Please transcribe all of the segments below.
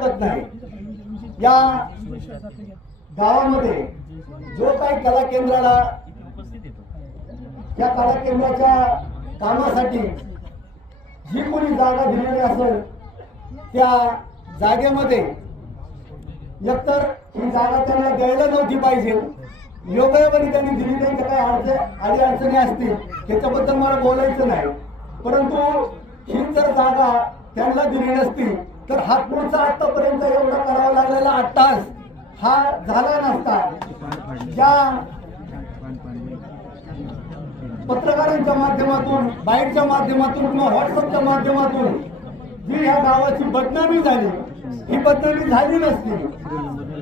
शकत नाही। या गावामध्ये जो काही कला केंद्राला या कला केंद्राच्या कामासाठी जी कोणी जागा दिलेली असेल त्या जागेमध्ये एकतर ही जागा त्यांना द्यायला नव्हती पाहिजे, योगायोगाने त्यांनी दिली नाही तर काही अडचणी असतील त्याच्याबद्दल मला बोलायचं नाही, परंतु ही जर जागा त्यांना दिली नसती तर हा पुढचा आतापर्यंत एवढा करावा लागलेला 8 तास हा झाला नसता। ज्या पत्रकारांच्या माध्यमातून, बाईटच्या माध्यमातून किंवा व्हॉट्सअपच्या माध्यमातून जी ह्या गावाची बदनामी झाली, ही बदनामी झाली नसती।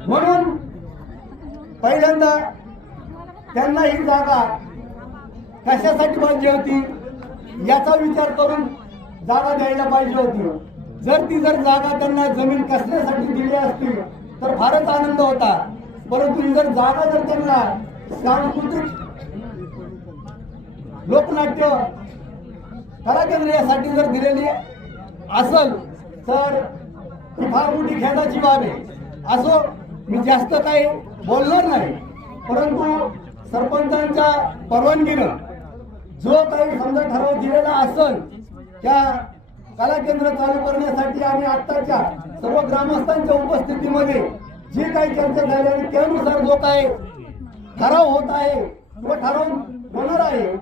म्हणून पहिल्यांदा त्यांना ही जागा कशासाठी पाहिजे होती याचा विचार करून जागा द्यायला पाहिजे होती। जर जागा त्यांना जमीन कसण्यासाठी दिली असती तर फारच आनंद होता, परंतु ही जर जागा जर त्यांना सांस्कृतिक लोकनाट्य कला केंद्र यासाठी जर दिलेली असेल तर ही फार मोठी खेदाची बाब आहे। असो, मी जास्त काही बोलणार नाही, परंतु सरपंचांच्या परवानगीनं जो काही समजा ठराव दिलेला असेल त्या कला केंद्र चालू करण्यासाठी आणि आत्ताच्या सर्व ग्रामस्थांच्या उपस्थितीमध्ये जी काही चर्चा झाली आणि त्यानुसार जो काही ठराव होत आहे तो ठराव होणार आहे